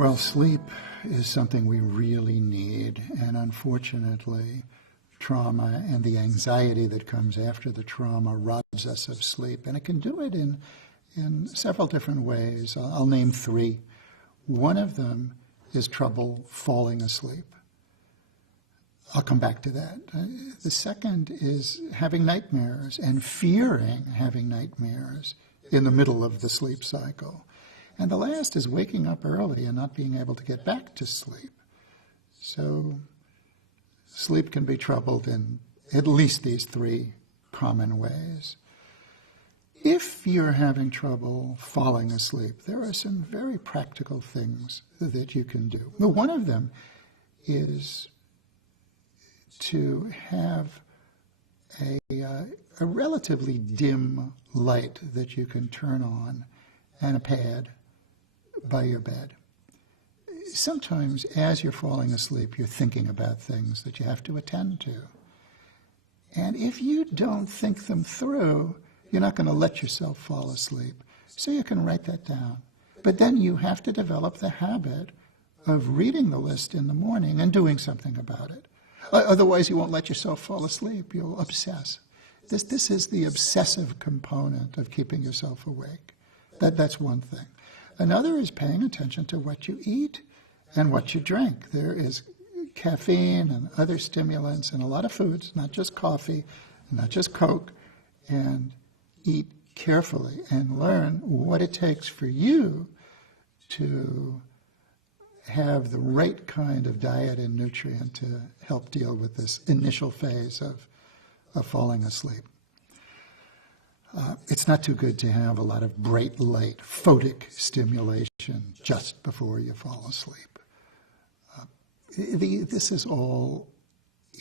Well, sleep is something we really need, and unfortunately, trauma and the anxiety that comes after the trauma robs us of sleep, and it can do it in several different ways. I'll name three. One of them is trouble falling asleep. I'll come back to that. The second is having nightmares and fearing having nightmares in the middle of the sleep cycle. And the last is waking up early and not being able to get back to sleep. So sleep can be troubled in at least these three common ways. If you're having trouble falling asleep, there are some very practical things that you can do. One of them is to have a relatively dim light that you can turn on and a pad by your bed. Sometimes as you're falling asleep, you're thinking about things that you have to attend to. And if you don't think them through, you're not going to let yourself fall asleep. So you can write that down. But then you have to develop the habit of reading the list in the morning and doing something about it. Otherwise, you won't let yourself fall asleep. You'll obsess. This is the obsessive component of keeping yourself awake. That's one thing. Another is paying attention to what you eat and what you drink. There is caffeine and other stimulants in a lot of foods, not just coffee, not just Coke, and eat carefully and learn what it takes for you to have the right kind of diet and nutrient to help deal with this initial phase of falling asleep. It's not too good to have a lot of bright light, photic stimulation just before you fall asleep. This is all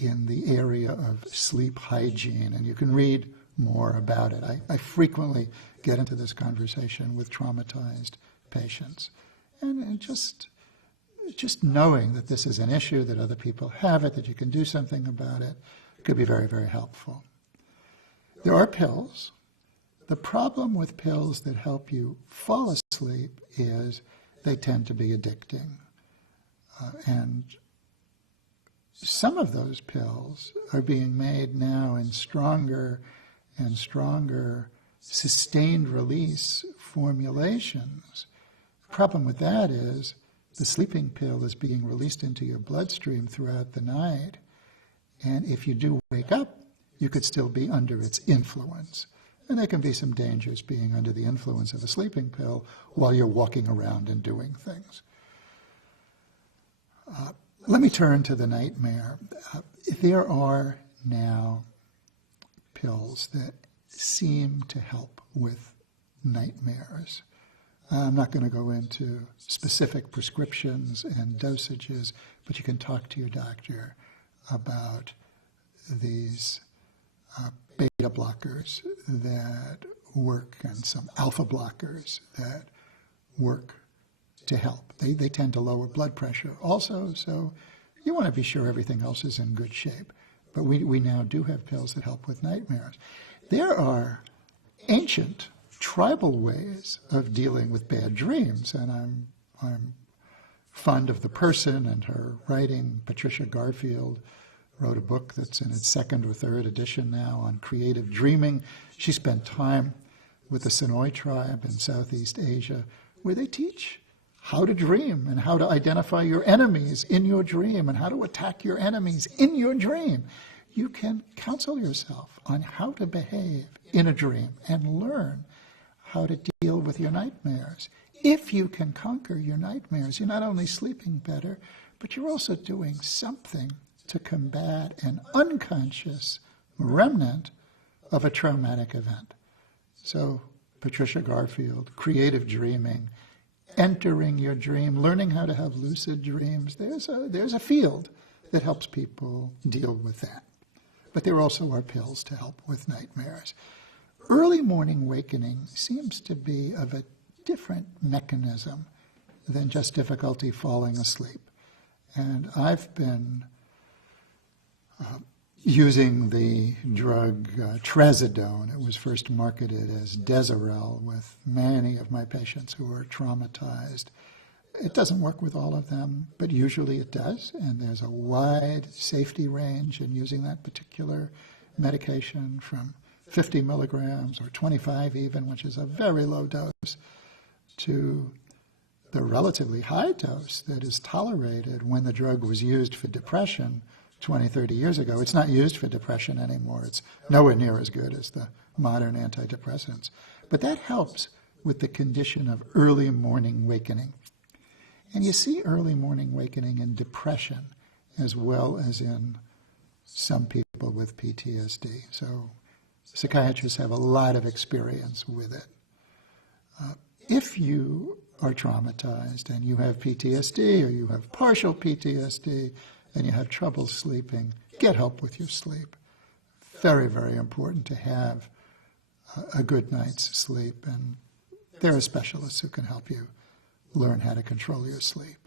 in the area of sleep hygiene, and you can read more about it. I frequently get into this conversation with traumatized patients, and just knowing that this is an issue, that other people have it, that you can do something about it, could be very, very helpful. There are pills. The problem with pills that help you fall asleep is they tend to be addicting. And some of those pills are being made now in stronger and stronger sustained release formulations. The problem with that is the sleeping pill is being released into your bloodstream throughout the night, and if you do wake up, you could still be under its influence. And there can be some dangers being under the influence of a sleeping pill while you're walking around and doing things. Let me turn to the nightmare. There are now pills that seem to help with nightmares. I'm not going to go into specific prescriptions and dosages, but you can talk to your doctor about these beta blockers that work and some alpha blockers that work to help. They tend to lower blood pressure also, so you want to be sure everything else is in good shape. But we now do have pills that help with nightmares. There are ancient tribal ways of dealing with bad dreams, and I'm fond of the person and her writing. Patricia Garfield wrote a book that's in its second or third edition now on creative dreaming. She spent time with the Sonoy tribe in Southeast Asia, where they teach how to dream and how to identify your enemies in your dream and how to attack your enemies in your dream. You can counsel yourself on how to behave in a dream and learn how to deal with your nightmares. If you can conquer your nightmares, you're not only sleeping better, but you're also doing something to combat an unconscious remnant of a traumatic event. So, Patricia Garfield, creative dreaming, entering your dream, learning how to have lucid dreams. There's a field that helps people deal with that. But there also are pills to help with nightmares. Early morning awakening seems to be of a different mechanism than just difficulty falling asleep. And I've been using the drug trazodone. It was first marketed as Deserel with many of my patients who are traumatized. It doesn't work with all of them, but usually it does, and there's a wide safety range in using that particular medication, from 50 milligrams or 25 even, which is a very low dose, to the relatively high dose that is tolerated when the drug was used for depression 20, 30 years ago. It's not used for depression anymore. It's nowhere near as good as the modern antidepressants. But that helps with the condition of early morning wakening. And you see early morning wakening in depression as well as in some people with PTSD. So psychiatrists have a lot of experience with it. If you are traumatized and you have PTSD, or you have partial PTSD and you have trouble sleeping, get help with your sleep. Very, very important to have a good night's sleep, and there are specialists who can help you learn how to control your sleep.